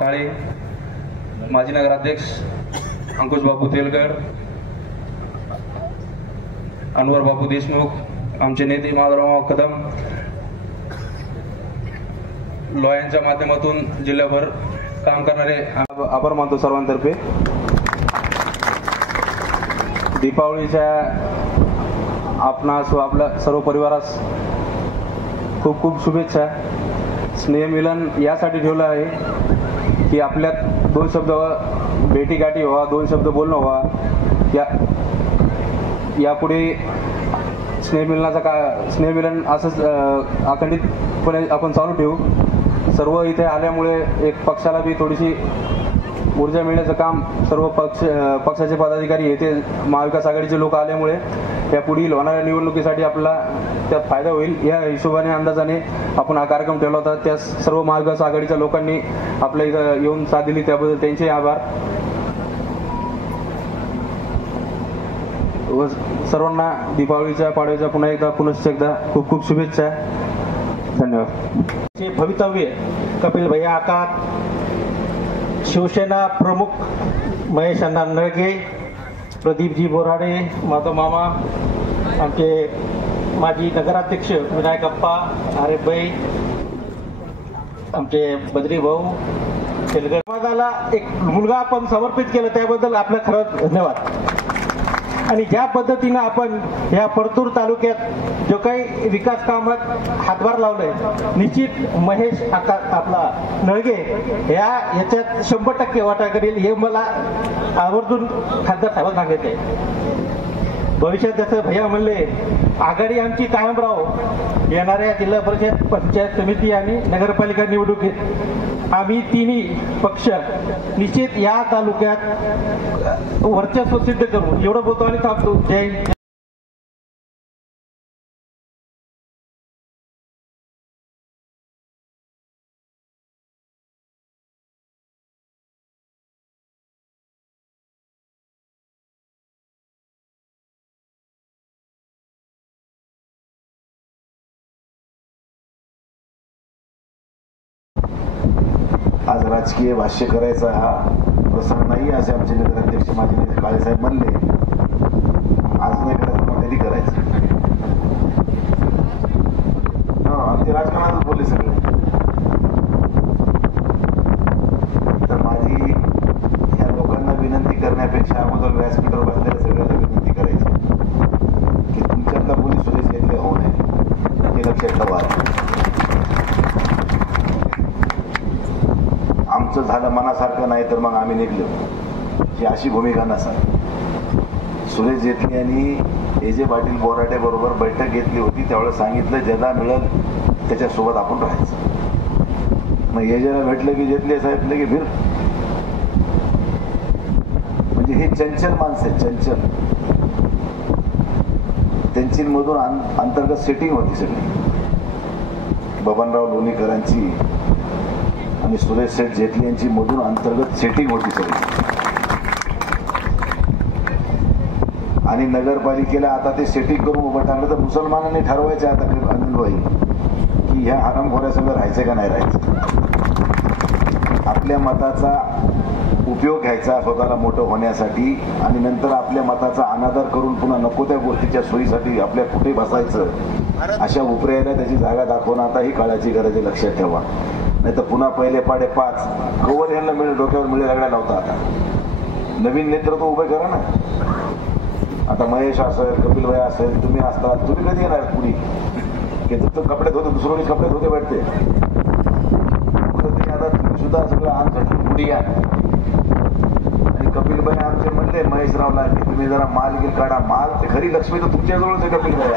काळे, माजी नगराध्यक्ष अंकुश बापू तेलकर, अनवर बापू देशमुख, आमचे नेते माधवराव कदम, लॉयांच्या माध्यमातून जिल्ह्याभर काम करणारे आभार मानतो सर्वांतर्फे। दीपावलीच्या आपणास व आपल्या सर्व परिवारास खूप खूप शुभेच्छा। स्नेहमिलन यासाठी ठेवलं आहे की आपल्यात दोन शब्द भेटीगाठी व्हावा, दोन शब्द बोलणं व्हावा। यापुढे स्नेहमिलन असंच अखंडितपणे आपण चालू ठेवू। सर्व इथे आल्यामुळे एक पक्षाला बी थोडीशी ऊर्जा मिळण्याचं काम सर्व पक्षाचे पदाधिकारी येथे महाविकास आघाडीचे लोक आल्यामुळे या पुढील होणाऱ्या निवडणुकीसाठी आपल्याला त्यात फायदा होईल या हिशोबाने अंदाजाने आपण हा कार्यक्रम ठेवला होता। त्या सर्व महाविकास आघाडीच्या लोकांनी आपल्या इथं येऊन साथ दिली त्याबद्दल त्यांचे आभार। व सर्वांना दीपावलीच्या पाडव्याच्या पुनश्च एकदा खूप खूप शुभेच्छा। धन्यवाद। भवितव्य कपिल भैया आकात, शिवसेना प्रमुख महेश अण्णा नळगे, प्रदीपजी बोराडे, माधव मामा, आमचे माजी नगराध्यक्ष विनायक अप्पा, आरिफ भाई, आमचे बद्री भाऊ तेलगर, समाजाला एक मुलगा आपण समर्पित केलं त्याबद्दल आपलं खरंच धन्यवाद। आणि ज्या पद्धतीनं आपण या परतूर तालुक्यात जो काही विकास कामात हातभार लावलाय, निश्चित महेश आपला नळगे याच्यात 100% वाटा करेल हे मला आवर्जून खासदार साहेब सांगितले। भविष्यात जसं भैया म्हणले आघाडी आमची कायम राहो। येणाऱ्या जिल्हा परिषद, पंचायत समिती आणि नगरपालिका निवडणुकीत आम्ही तिन्ही पक्ष निश्चित या तालुक्यात वर्चस्व सिद्ध करू एवढं बोलतो आणि थांबतो। जय हिंद। आज राजकीय भाष्य करायचा हा प्रसंग नाही असे आमचे नगराध्यक्ष माजी काळेसाहेब म्हणले। आज नाही करायचं कधी करायचं? ते राजकारणातच बोलले सगळे। तर माझी या लोकांना विनंती करण्यापेक्षा अगोदर व्यासपीठावर बसलेल्या सगळ्यांना विनंती करायची की तुमच्यातला कोणी सुरेश घेतले होऊ नये हे लक्षात ठेवा। आमचं झालं मनासारखं नाही तर मग आम्ही निघलो ही अशी भूमिका नसा। सुरेश जेटली यांनी ए जे पाटील बोराटे बरोबर बैठक घेतली होती त्यावेळेस सांगितलं ज्याला मिळेल त्याच्यासोबत आपण राहायचं। मग एजेला भेटलं की जेटली साहेब लगे फिर म्हणजे हे चंचल माणसं आहेत, चंचल। त्यांची मधून अंतर्गत सेटिंग होती सगळी। बबनराव लोणीकरांची आणि सुरेश शेठ जेटली यांची मधून अंतर्गत सेटिंग होती सगळी। आणि नगरपालिकेला आता ते सेटिंग करून उभं टाकलं तर मुसलमानांनी ठरवायचे आता अनिलभाई की ह्या हरामखोऱ्यासंग राहायचं का नाही राहायचं। आपल्या मताचा उपयोग घ्यायचा स्वतःला मोठं होण्यासाठी आणि नंतर आपल्या मताचा अनादर करून पुन्हा नको त्या गोष्टीच्या सोयीसाठी आपल्या कुठे बसायचं अशा उपऱ्याला त्याची जागा दाखवणं आता ही काळाची गरज आहे, लक्षात ठेवा। नाही तर पुन्हा पहिले पाडे 5 कवर यांना मिळेल डोक्यावर मिळेल लागल्या नव्हता। आता नवीन नेतृत्व उभे करा ना। आता महेश असेल, कपिल भाई असेल, तुम्ही असतात, तुम्ही कधी येणार पुढे की तर कपडे धुते दुसरे कपडे धुते भेटते आता तुम्ही सुद्धा सगळं आमचं पुढे या। आणि कपिल भाई आमचे म्हणले महेशरावला की तुम्ही जरा माल गिल काढा, माल ते खरी लक्ष्मी तर तुमच्याजवळच आहे कपिल भाई।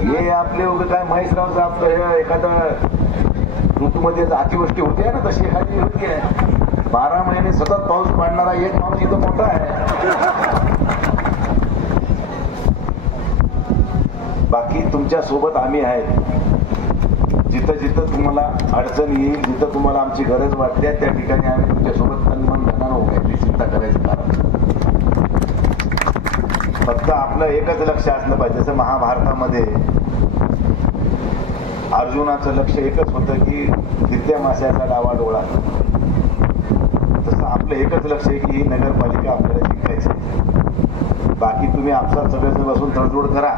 हे आपले उभे काय महेशरावचं आपलं हे एखाद्या ऋतूमध्ये अतिवृष्टी होते ना तशी एखादी होती आहे। 12 महिने सतत पाऊस पडणारा एक माणूस इथं मोठा आहे। बाकी तुमच्या सोबत आम्ही आहेत। जिथं जिथं तुम्हाला अडचण येईल, जिथं तुम्हाला आमची गरज वाटते त्या ठिकाणी आम्ही तुमच्यासोबत तनमन धनानं उभे आहे। चिंता करायचं कारण फक्त आपलं एकच लक्ष असलं पाहिजे। जसं महाभारतामध्ये अर्जुनाचं लक्ष एकच होतं की फिरत्या माश्याचा डावाडोळा, तसं आपलं एकच लक्ष आहे की ही नगरपालिका आपल्याला जिंकायची आहे. बाकी तुम्ही आपसात सगळेजण बसून तडजोड करा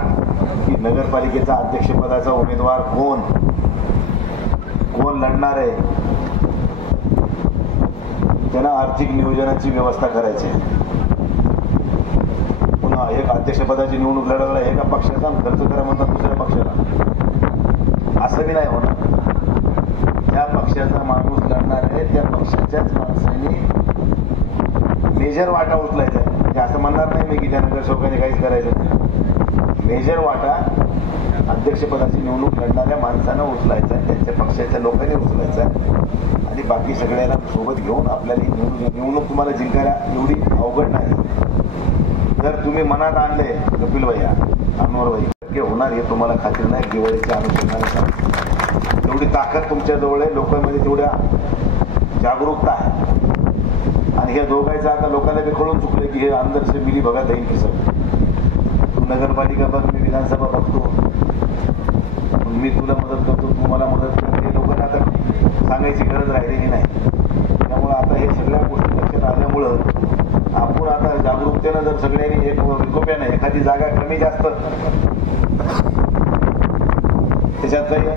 की नगरपालिकेचा अध्यक्षपदाचा उमेदवार कोण लढणार आहे, त्यांना आर्थिक नियोजनाची व्यवस्था करायची आहे. पुन्हा एक अध्यक्षपदाची निवडणूक लढवला एका पक्षाचा खर्च करा म्हणतात दुसऱ्या पक्षाला, असं बी नाही होणार. ज्या पक्षाचा माणूस लढणार आहे त्या पक्षाच्याच माणसांनी मेजर वाटा उचलायचा आहे. म्हणजे असं म्हणणार नाही मी की त्या नगरसेवकाने काहीच करायचं नाही. मेजर वाटा अध्यक्षपदाची निवडणूक लढणाऱ्या माणसानं उचलायचा आहे, त्यांच्या पक्षाच्या लोकांनी उचलायचा आहे आणि बाकी सगळ्यांना सोबत घेऊन आपल्याला ही निवडणूक तुम्हाला जिंकायला एवढी अवघड नाही. जर तुम्ही मनात आणले कपिल भैया, अनवर भैया होणार हे तुम्हाला खात्री नाही. दिवाळीच्या अनुषंगाने सांगतो तेवढी ताकद तुमच्याजवळ आहे, लोकांमध्ये तेवढ्या जागरूकता आहे आणि हे दोघांचं आता लोकांना बी कळून चुकले की हे अंदर से मिली बघा येईल की सर तू नगरपालिका बघ, मी विधानसभा बघतो, मी तुला मदत करतो, तू मला मदत कर, हे लोकांना आता सांगायची गरज राहिलेली नाही. त्यामुळे आता हे सगळ्या गोष्टी लक्षात आल्यामुळं आपण आता जागरूकतेनं जर सगळ्यांनी एक विकोप्यानं एखादी जागा कमी जास्त त्याच्यात काही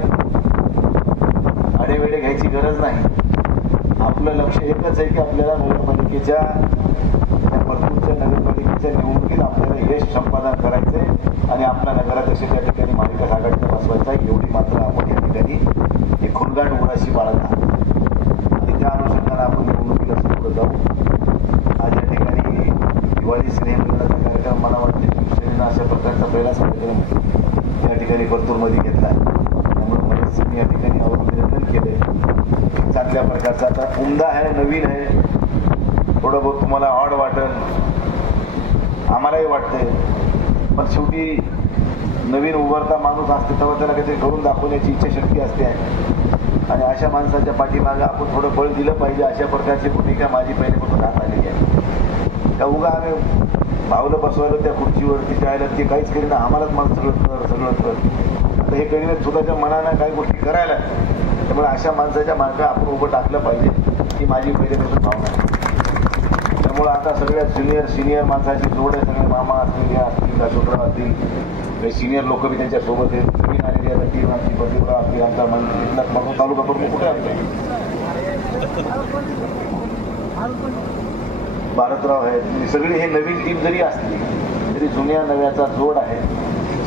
आडेवेडे घ्यायची गरज नाही. आपलं लक्ष एकच आहे की आपल्याला नगरपालिकेच्या परतूरच्या नगरपालिकेच्या निवडणुकीत आपल्याला यश संपादन करायचंय आणि आपला नगराध्यक्ष त्या ठिकाणी महाविकास आघाडीचा बसवायचा आहे. एवढी मात्र आपण या ठिकाणी एक खुणगाट उराशी बाळगला आणि त्या अनुषंगाने आपण निवडणुकीला पुढे जाऊ. आज या ठिकाणी दिवाळी स्नेहमिलनाचा कार्यक्रम मला वाटते शिवसेनेनं अशा प्रकारचा पहिलाच कार्यक्रम या ठिकाणी परतूरमध्ये घेतला आहे. त्यामुळे बरेच मी या ठिकाणी अभिनंदन केले. चांगल्या प्रकारचा आता उमदा आहे, नवीन आहे, थोडं बहुत तुम्हाला ऑड वाटेल, आम्हालाही वाटतंय, पण शेवटी नवीन उभारता माणूस असते तेव्हा त्याला काहीतरी करून दाखवण्याची इच्छाशक्ती असते आणि अशा माणसाच्या पाठीमागे आपण थोडं बळ दिलं पाहिजे. अशा प्रकारची भूमिका माझी पहिल्यापासून राहत आलेली आहे. त्या उगा आम्ही भावलं बसवायला त्या खुर्चीवर तिथे आयला ते काहीच करीन, आम्हालाच मला सगळं कर. आता हे करीन स्वतःच्या मनानं काही गोष्टी करायला, त्यामुळे अशा माणसाच्या मार्ग आपण उभं टाकलं पाहिजे ही माझी पहिल्यापासून भावना आहे. त्यामुळे आता सगळ्या सिनियर माणसाची जोड आहे. सगळे मामा असतील, अशोकराव असतील, काही सिनियर लोक बी त्यांच्यासोबत आहेत. नवीन आलेली आता टीम आमची प्रतिभा असतील, आमचा इथला म्हणून तालुका प्रमुख कुठे आहे, भारतराव आहेत. सगळी हे नवीन टीम जरी असली तरी जुन्या नव्याचा जोड आहे.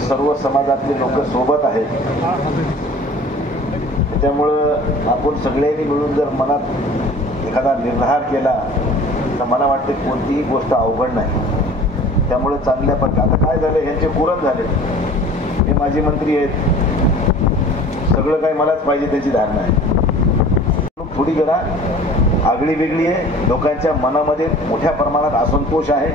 सर्व समाजातले लोक सोबत आहेत. त्यामुळं आपण सगळ्यांनी मिळून जर मनात एखादा निर्धार केला तर मला वाटते कोणतीही गोष्ट अवघड नाही. त्यामुळे चांगल्या प्रकारे आता काय झालं, ह्यांचे पुरण झाले, हे माजी मंत्री आहेत, सगळं काय मलाच पाहिजे त्याची धारणा आहे. थोडी जरा आगळी वेगळी आहे. लोकांच्या मनामध्ये मोठ्या प्रमाणात असंतोष आहे.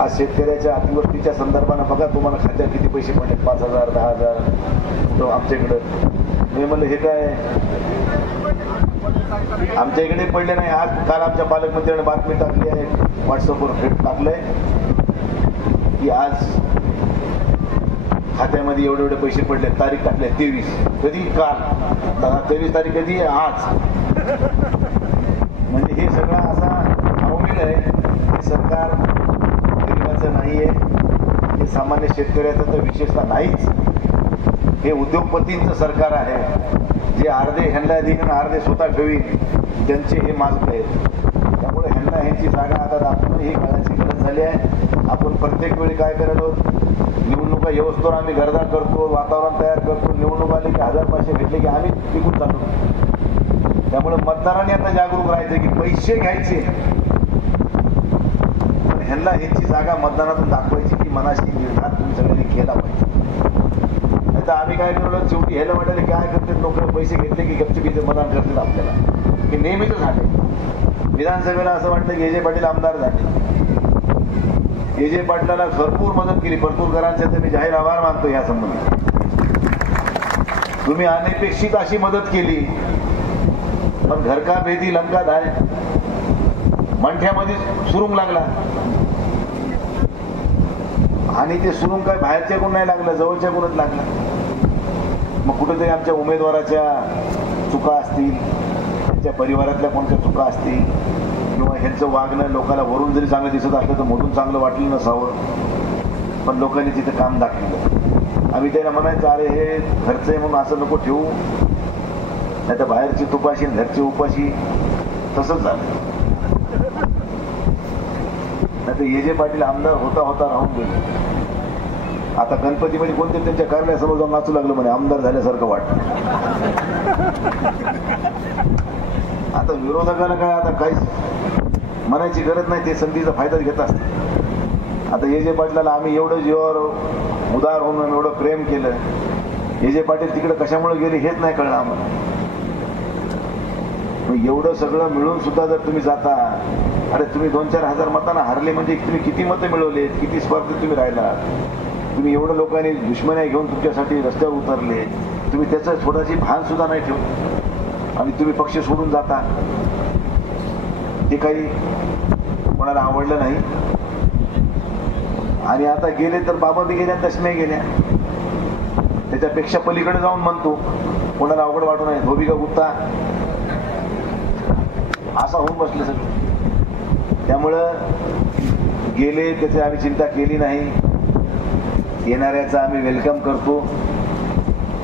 आज शेतकऱ्याच्या अतिवृष्टीच्या संदर्भानं बघा तुम्हाला खात्यात किती पैसे पडले, 5,000 10,000 तो आमच्याकडं. मी म्हणलं हे काय आमच्या इकडे पडले नाही. आज काल आमच्या पालकमंत्र्यांनी बातमी टाकली आहे, व्हॉट्सअपवर थेट टाकलंय की आज खात्यामध्ये एवढे पैसे पडले. तारीख टाकले 23. कधी? काल. 23 तारीख कधी? आज. म्हणजे हे सगळं असा अवमेल आहे. हे सरकार गरिबाचं नाही आहे, हे सामान्य शेतकऱ्याचं तर विशेषतः नाहीच. हे उद्योगपतींचं सरकार आहे, जे अर्धे ह्यांना देईन आणि अर्धे स्वतः ठेवीन, त्यांचे हे मार्ग आहेत. त्यामुळे ह्यांना ह्यांची जागा आता दाखवणं ही काळाची गरज झाली आहे. आपण प्रत्येक वेळी काय करायलो, निवडणुका येऊस्तोवर आम्ही गर्दा करतो, वातावरण तयार करतो, निवडणूक आली की 1000-500 भेटले की आम्ही टिकून चालतो. त्यामुळे मतदारांनी आता जागरूक राहायचं की पैसे घ्यायचे, पण ह्यांना ह्यांची जागा मतदानातून दाखवायची की मनाशी निर्धार तुम्ही सगळ्यांनी केला पाहिजे. तर आम्ही काय करलो, शेवटी ह्याला वाटायला काय करतात लोक, पैसे घेतले की गपचुपीचे मतदान करतात आपल्याला, हे नेहमीच झाले. विधानसभेला असं वाटलं की ए.जे. पाटील आमदार झाले. ए.जे. पाटलाला भरपूर मदत केली. परतूरकरांचे तर मी जाहीर आभार मानतो. या संबंधी तुम्ही अनपेक्षित अशी मदत केली, पण घर का भेदी लंका धाय, मंठ्यामध्ये सुरुंग लागला आणि ते सुरुंग काय बाहेरच्या कोण नाही लागलं, जवळच्या कोणच लागला. मग कुठेतरी आमच्या उमेदवाराच्या चुका असतील, त्यांच्या परिवारातल्या कोणत्या चुका असतील, किंवा ह्यांचं वागणं लोकांना वरून जरी चांगलं दिसत असलं तर मधून चांगलं वाटलं नसावं, पण लोकांनी तिथं काम दाखवलं. आम्ही त्यांना म्हणायचं अरे हे खर्च आहे म्हणून असं नको ठेवू, नाही तर बाहेरची तुपाशी घरची उपाशी. तसंच झालं. नाही तर ए.जे. पाटील आमदार होता होता राहून गेले. आता गणपतीमध्ये कोणते त्यांच्या कार्यालयासमोर जाऊन नाचू लागलं म्हणे आमदार झाल्यासारखं वाटतं. आता विरोधकांना काय आता काहीच म्हणायची गरज नाही, ते संधीचा फायदा घेत असतात. आता ए.जे. पाटलाला आम्ही एवढं जीवावर उदार होऊन एवढं प्रेम केलं, ए.जे. पाटील तिकडे कशामुळे गेले हेच नाही कळलं आम्हाला. एवढं सगळं मिळून सुद्धा जर तुम्ही जाता, अरे तुम्ही 2-4 हजार मतांना हरले म्हणजे तुम्ही किती मतं मिळवले, किती स्पर्धेत तुम्ही राहिला, तुम्ही एवढं लोकांनी दुश्मन्या घेऊन तुमच्यासाठी रस्त्यावर उतरले, तुम्ही त्याचं थोडाशी भान सुद्धा नाही ठेवत आणि तुम्ही पक्ष सोडून जाता. ते काही कोणाला आवडलं नाही. आणि आता गेले तर बाबा बी गेल्या, दशम्या गेल्या. त्याच्यापेक्षा पलीकडे जाऊन म्हणतो कोणाला अवघड वाटू नये, धोबिका गुप्ता असा होऊन बसले सगळं. त्यामुळं गेले त्याची आम्ही चिंता केली नाही. येणाऱ्याचा आम्ही वेलकम करतो.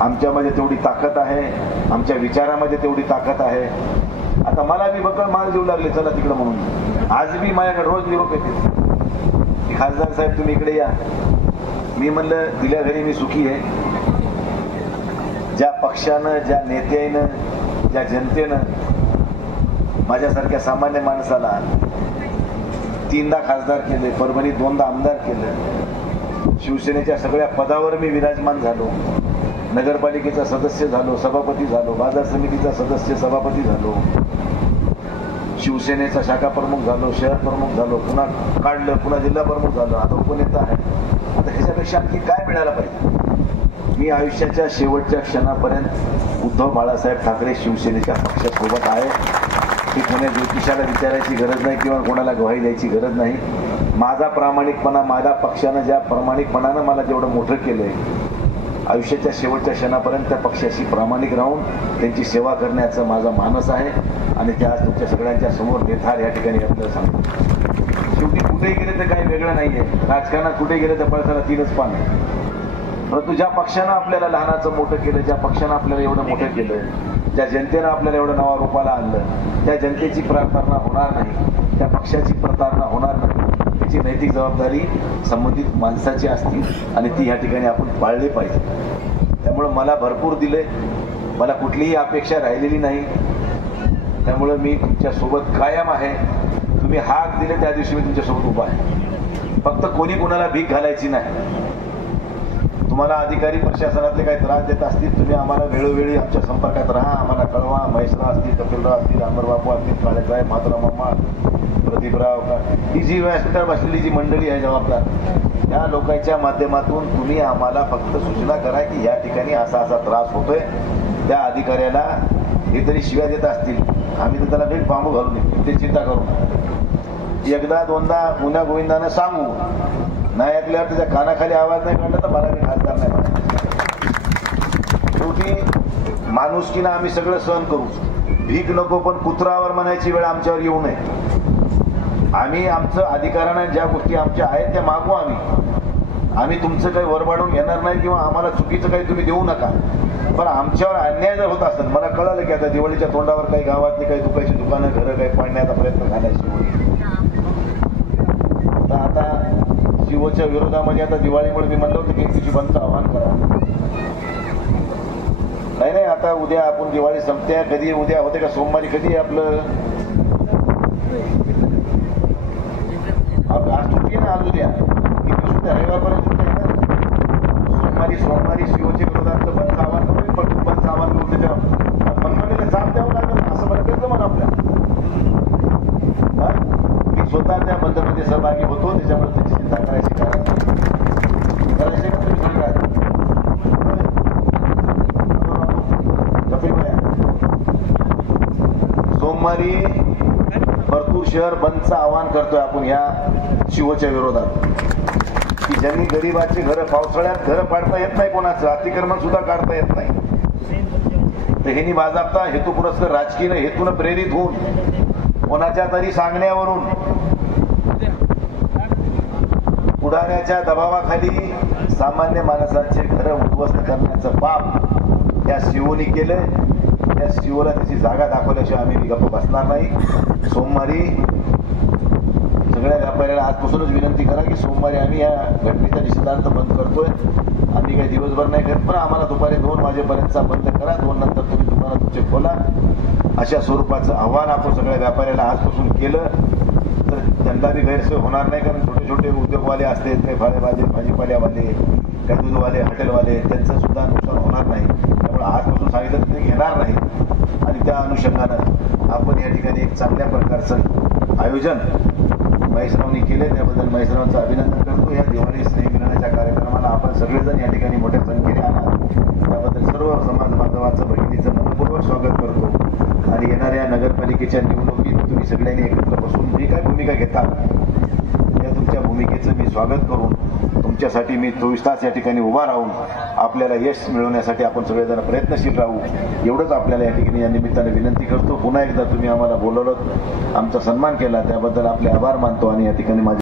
आमच्यामध्ये तेवढी ताकद आहे, आमच्या विचारामध्ये तेवढी ताकद आहे. आता मला बी बकळ माल देऊ लागले चला तिकडं म्हणून. आज बी माझ्याकडे रोज निरोप येते, खासदार साहेब तुम्ही इकडे या. मी म्हणलं दिल्या घरी मी सुखी आहे. ज्या पक्षानं, ज्या नेत्यानं, ज्या जनतेनं माझ्यासारख्या सामान्य माणसाला 3दा खासदार केले, परभणीत 2दा आमदार केलं, शिवसेनेच्या सगळ्या पदावर मी विराजमान झालो, नगरपालिकेचा सदस्य झालो, सभापती झालो, बाजार समितीचा सदस्य सभापती झालो, शिवसेनेचा शाखा प्रमुख झालो, शहर प्रमुख झालो, पुन्हा काढलं, पुन्हा जिल्हा प्रमुख झालो, आता उपनेता आहे. आता ह्याच्यापेक्षा आणखी काय मिळायला पाहिजे. मी आयुष्याच्या शेवटच्या क्षणापर्यंत उद्धव बाळासाहेब ठाकरे शिवसेनेच्या पक्षासोबत आहे. ही कोण्या ज्योतिषाला विचारायची गरज नाही किंवा कोणाला ग्वाही द्यायची गरज नाही. माझा प्रामाणिकपणा, माझ्या पक्षानं ज्या प्रामाणिकपणानं मला जेवढं मोठं केलंय, आयुष्याच्या शेवटच्या क्षणापर्यंत त्या पक्षाशी प्रामाणिक राहून त्यांची सेवा करण्याचं माझा मानस आहे. आणि त्या आज तुमच्या सगळ्यांच्या समोर निर्धार या ठिकाणी आपल्याला सांगतो. शेवटी कुठेही गेले तर काही वेगळं नाहीये. राजकारणात कुठे गेले तर पळसाला 3च पान आहे. परंतु ज्या पक्षानं आपल्याला लहानाचं मोठं केलं, ज्या पक्षानं आपल्याला एवढं मोठं केलं, ज्या जनतेनं आपल्याला एवढं नावारूपाला आणलं, त्या जनतेची प्रतारणा होणार नाही, त्या पक्षाची प्रतारणा होणार नाही. त्याची नैतिक जबाबदारी संबंधित माणसाची असती आणि ती या ठिकाणी आपण पाळली पाहिजे. त्यामुळं मला भरपूर दिले, मला कुठलीही अपेक्षा राहिलेली नाही. त्यामुळं मी तुमच्यासोबत कायम आहे. तुम्ही हाक दिले त्या दिवशी मी तुमच्यासोबत उभा आहे. फक्त कोणी कोणाला भीक घालायची नाही. तुम्हाला अधिकारी प्रशासनातले काही त्रास देत असतील, तुम्ही आम्हाला वेळोवेळी आमच्या संपर्कात राहा, आम्हाला कळवा. महेशराव असतील, कपिलराव असतील, अमरबाबू असतील, काळेसाहेब, माधवराव मामा, प्रदीपराव, ही जी व्यासपीठावर बसलेली जी मंडळी आहे जबाबदार, या लोकांच्या माध्यमातून तुम्ही आम्हाला फक्त सूचना करा की या ठिकाणी असा असा त्रास होतोय. त्या अधिकाऱ्याला हे तरी शिव्या देत असतील, आम्ही तर त्याला नीट बांबू घालून देऊ, ते चिंता करू नका. 1दा-2दा गुन्हा गोविंदानं सांगू, नाही ऐकल्यावर त्याच्या कानाखाली आवाज नाही काढला तर मला मी खासदार नाही म्हणायचं. शेवटी माणुसकीनं आम्ही सगळं सहन करू. भीक नको, पण कुत्रावर म्हणायची वेळ आमच्यावर येऊ नये. आम्ही आमचं अधिकारानं ज्या गोष्टी आमच्या आहेत त्या मागू. आम्ही तुमचं काही वरबाडून घेणार नाही किंवा आम्हाला चुकीचं काही तुम्ही देऊ नका. पण आमच्यावर अन्याय जर होत असेल, मला कळालं की आता दिवाळीच्या तोंडावर काही गावातली काही दुकायची दुकानं, घरं काही पाडण्याचा प्रयत्न झाल्याशिवाय आता शिवच्या विरोधामध्ये आता दिवाळीमुळे मी म्हणलं होतं की तुझी बंदचं आव्हान करा. नाही आता उद्या आपण दिवाळी संपते, कधी उद्या होते का सोमवारी, कधी आपलं आज सुट्टी आहे ना, आज उद्या किती सुद्धा रविवारपर्यंत सुट्टी आहे ना. सोमवारी शिवच्या विरोधातलं बंदचं आव्हान करू, पण तू बंदचं आव्हान करून त्याच्या मनमानीला जाब द्यावं लागेल असं मला कळलं म्हणा आपल्या. मी स्वतः त्या बंदमध्ये सहभागी होतो, त्याच्यामुळे त्याची चिंता करायची कारण करायची का तुम्ही सांगा. सोमवारी भरपूर शहर बंदचं आवाहन करतोय आपण या शिवच्या विरोधात, की ज्यांनी गरिबाची घरं, पावसाळ्यात घरं पाडता येत नाही, कोणाचं अतिक्रमण सुद्धा काढता येत नाही, तर ह्यांनी बाजाबता हेतुपुरस्कर राजकीय हेतून प्रेरित होऊन कोणाच्या तरी सांगण्यावरून पुढाऱ्याच्या दबावाखाली सामान्य माणसाचे घरं उद्ध्वस्त करण्याचं पाप या सीओनी केलं. त्या सीओला त्याची जागा दाखवल्याशिवाय आम्ही गप्प बसणार नाही. सोमवारी सगळ्या व्यापाऱ्याला आजपासूनच विनंती करा की सोमवारी आम्ही या घटनेचा निषेधार्थ बंद करतोय. आम्ही काही दिवसभर नाही करत, पण आम्हाला दुपारी 2 वाजेपर्यंतचा बंद करा. 2 नंतर तुम्ही दुकानं तुमचे खोला. अशा स्वरूपाचं आव्हान आपण सगळ्या व्यापाऱ्याला आजपासून केलं तर त्यांना बी गैरसोय होणार नाही. कारण छोटे छोटे उद्योगवाले असते, काही फळेभाजी भाजीपाल्यावाले, काही दूधवाले, हॉटेलवाले, त्यांचं सुद्धा नुकसान होणार नाही. त्यामुळे आजपासून सांगितलं तर ते घेणार नाही. आणि त्या अनुषंगानं आपण या ठिकाणी एक चांगल्या प्रकारचं आयोजन महेशरावनी केले. त्याबद्दल महेशरावांचं अभिनंदन करतो. या दिवाळी स्नेहमिलनाच्या कार्यक्रमाला आपण सगळेजण या ठिकाणी मोठ्या संख्येने आला, त्याबद्दल सर्व समाज बांधवांचं भगिनीचं मनपूर्वक स्वागत करतो. आणि येणाऱ्या नगरपालिकेच्या निवडणुकीत तुम्ही सगळ्यांनी एकत्र बसून जी काय भूमिका घेता त्या तुमच्या भूमिकेचं मी स्वागत करून तुमच्यासाठी मी 24 तास या ठिकाणी उभा राहून आपल्याला यश मिळवण्यासाठी आपण सगळेजण प्रयत्नशील राहू, एवढंच आपल्याला या ठिकाणी या निमित्ताने विनंती करतो. पुन्हा एकदा तुम्ही आम्हाला बोलवलं, आमचा सन्मान केला, त्याबद्दल आपले आभार मानतो. आणि या ठिकाणी माझे